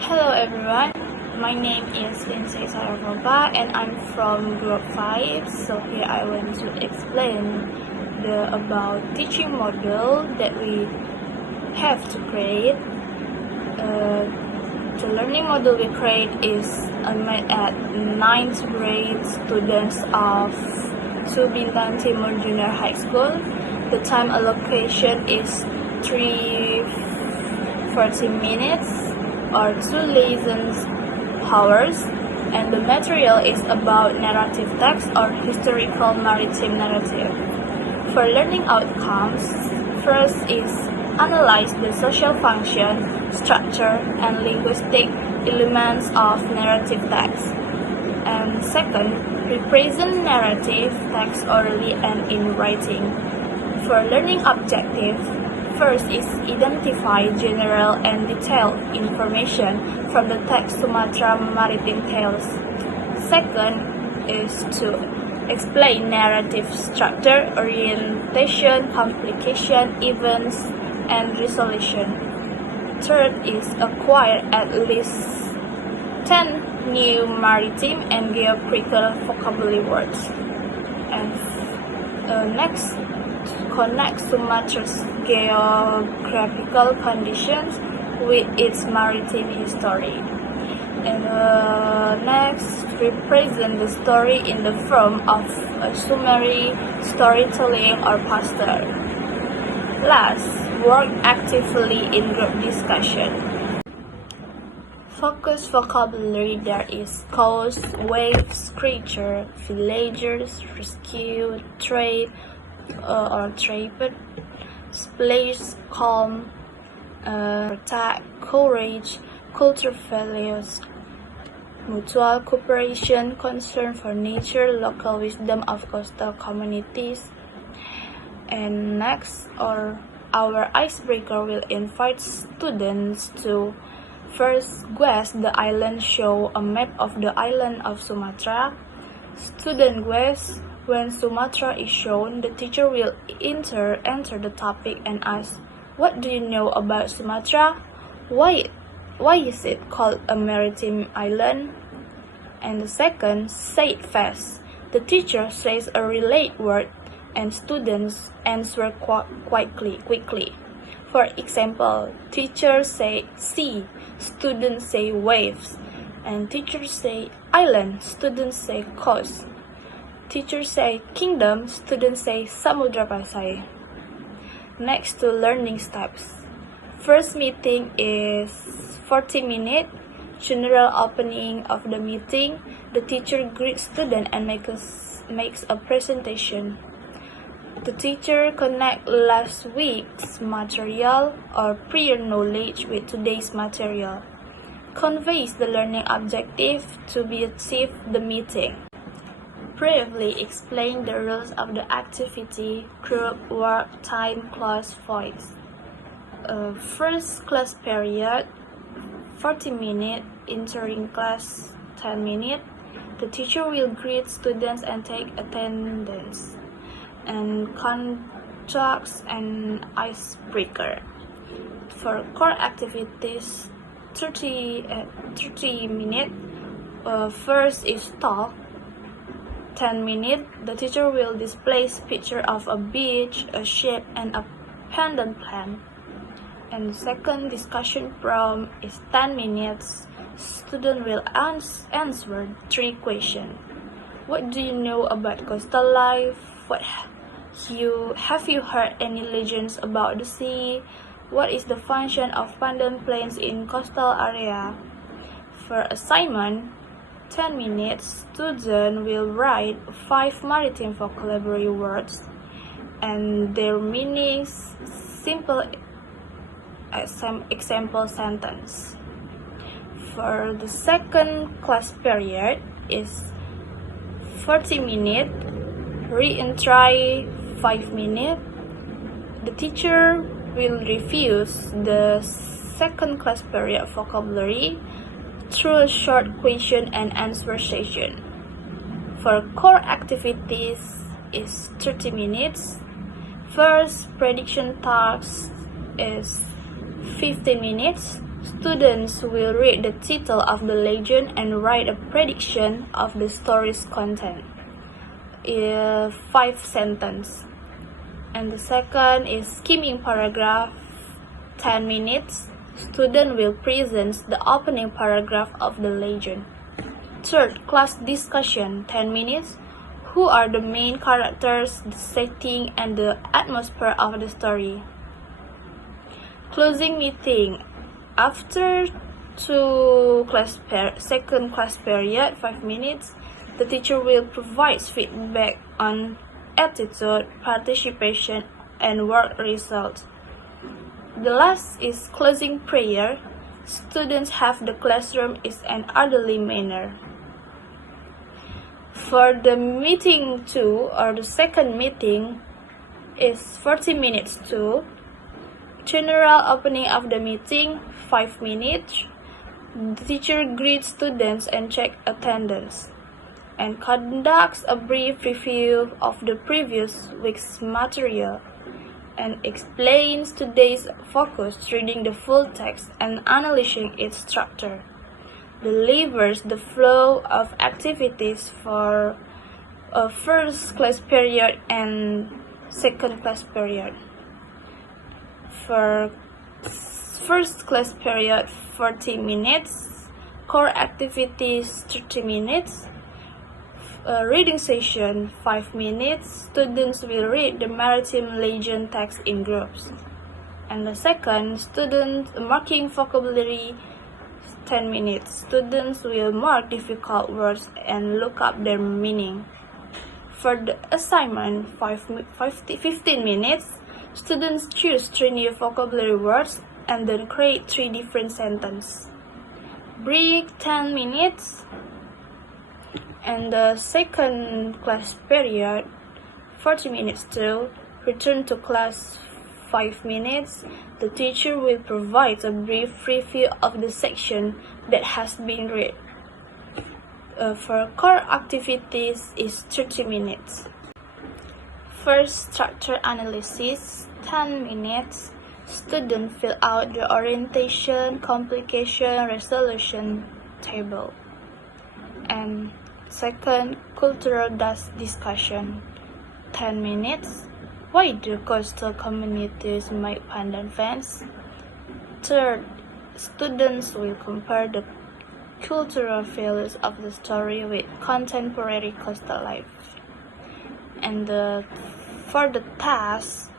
Hello everyone, my name is Lindsay Saravaga and I'm from Group 5. So here I want to explain about teaching model that we have to create. The learning model we create is made at 9th grade students of Subintan Timur Junior High School. The time allocation is 3:40 minutes or 2 lessons hours, and the material is about narrative text or historical maritime narrative. For learning outcomes, first is analyze the social function, structure, and linguistic elements of narrative text. And second, represent narrative text orally and in writing. For learning objective, first is identify general and detailed information from the text Sumatra Maritime Tales. Second is to explain narrative structure, orientation, complication, events, and resolution. Third is acquire at least 10 new maritime and geographical vocabulary words. And next, connect Sumatra's geographical conditions with its maritime history. And next, represent the story in the form of a summary, storytelling, or poster. Last, work actively in group discussion. Focus vocabulary there is coast, waves, creature, villagers, rescue, trade, or traped, splash, calm, attack, courage, culture values, mutual cooperation, concern for nature, local wisdom of coastal communities. And next, our icebreaker will invite students to first guess the island, show a map of the island of Sumatra. Student guess. When Sumatra is shown, the teacher will enter the topic and ask, "What do you know about Sumatra? Why is it called a maritime island?" And the second, say it fast. The teacher says a related word and students answer quickly. For example, teacher say sea, students say waves, and teachers say island, students say coast. Teachers say kingdom, students say Samudra Pasai. Next to learning steps. First meeting is 40 minutes. General opening of the meeting. The teacher greets student and makes a presentation. The teacher connect last week's material or prior knowledge with today's material. Conveys the learning objective to be achieved the meeting. Briefly explain the rules of the activity, group work, time, class, voice. First class period, 40 minutes, entering class 10 minutes. The teacher will greet students and take attendance, and conducts an icebreaker. For core activities, 30 minutes. First is talk. 10 minutes, the teacher will display picture of a beach, a ship, and a pendant plant. And second discussion prompt is 10 minutes. Student will answer 3 questions. What do you know about coastal life? Have you heard any legends about the sea? What is the function of pendant planes in coastal area? For assignment, 10 minutes, students will write 5 maritime vocabulary words and their meanings, simple example sentence. For the second class period is 40 minutes, read and try 5 minutes. The teacher will review the second class period vocabulary through a short question and answer session. For core activities is 30 minutes. First prediction task is 15 minutes. Students will read the title of the legend and write a prediction of the story's content. 5 sentences. And the second is skimming paragraph, 10 minutes. Student will present the opening paragraph of the legend. Third, class discussion, 10 minutes. Who are the main characters, the setting, and the atmosphere of the story? Closing meeting. After second class period, 5 minutes, the teacher will provide feedback on attitude, participation, and work results. The last is closing prayer. Students have the classroom in an orderly manner. For the meeting 2 or the second meeting is 40 minutes too. General opening of the meeting, 5 minutes. The teacher greets students and checks attendance and conducts a brief review of the previous week's material and explains today's focus, reading the full text and analyzing its structure. Delivers the flow of activities for a first class period and second class period. For first class period, 40 minutes. Core activities, 30 minutes. Reading session, 5 minutes. Students will read the maritime legend text in groups. And the second, student marking vocabulary, 10 minutes. Students will mark difficult words and look up their meaning. For the assignment, 15 minutes. Students choose 3 new vocabulary words and then create 3 different sentences. Break, 10 minutes. And the second class period, 40 minutes too. Return to class, 5 minutes. The teacher will provide a brief review of the section that has been read. For core activities is 30 minutes. First, structure analysis, 10 minutes. Students fill out the orientation, complication, resolution table. And second, cultural discussion, 10 minutes. Why do coastal communities make pandan fans? Third, students will compare the cultural values of the story with contemporary coastal life. And for the task,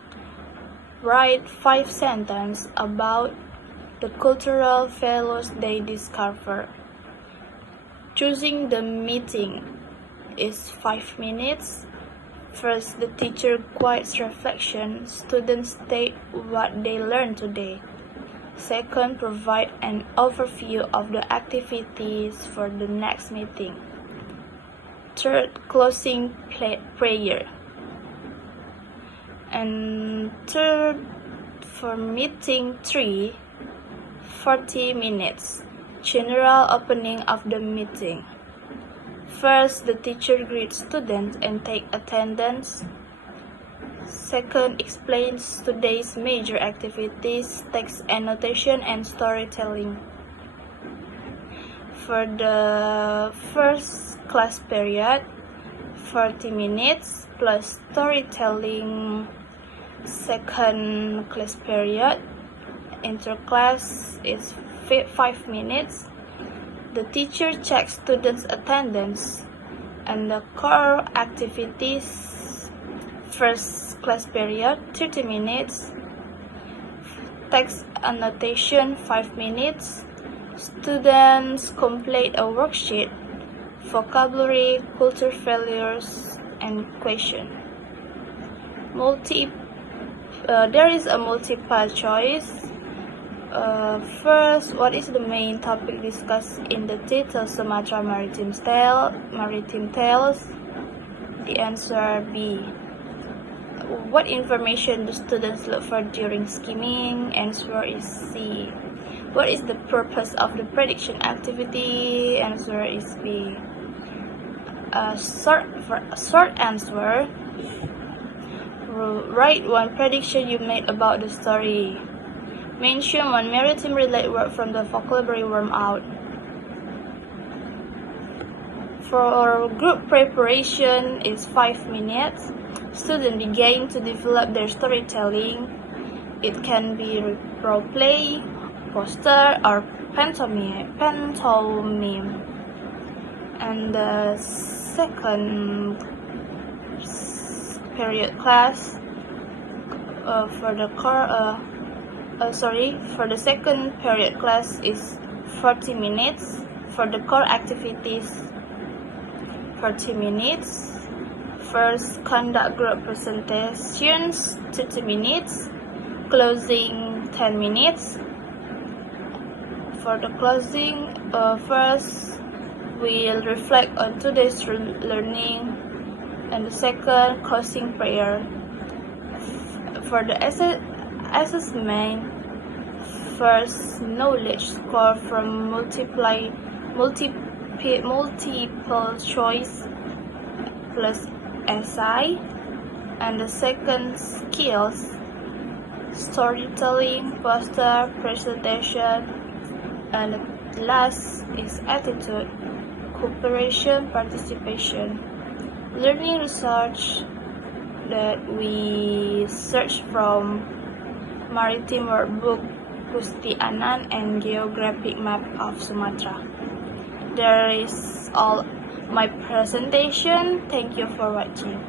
write 5 sentences about the cultural values they discover. Choosing the meeting is 5 minutes. First, the teacher guides reflection. Students state what they learned today. Second, provide an overview of the activities for the next meeting. Third, closing prayer. And third, for meeting 3, 40 minutes. General opening of the meeting. First, the teacher greets students and takes attendance. Second, explains today's major activities, text annotation, and storytelling. For the first class period, 40 minutes plus storytelling. Second class period, interclass is 5 minutes. The teacher checks students' attendance. And the core activities, first class period, 30 minutes. Text annotation, 5 minutes. Students complete a worksheet, vocabulary, culture failures, and question. There is a multiple choice. First, what is the main topic discussed in the title Sumatra Maritime Tales? The answer B. What information do students look for during skimming? Answer is C. What is the purpose of the prediction activity? Answer is B. Short answer. Write one prediction you made about the story. Mention one maritime-related word from the vocabulary worm out. For group preparation is 5 minutes. Students begin to develop their storytelling. It can be role play, poster, or pantomime. And the second period class for the second period class is 40 minutes. For the core activities, 40 minutes. First, conduct group presentations, 30 minutes. Closing, 10 minutes. For the closing, first, we'll reflect on today's learning, and the second, closing prayer. For the assessment, first, knowledge score from multiple choice plus essay, and the second, skills, storytelling, poster, presentation, and the last is attitude, cooperation, participation. Learning research that we search from Maritime Workbook Gusti Anan and Geographic Map of Sumatra. There is all my presentation. Thank you for watching.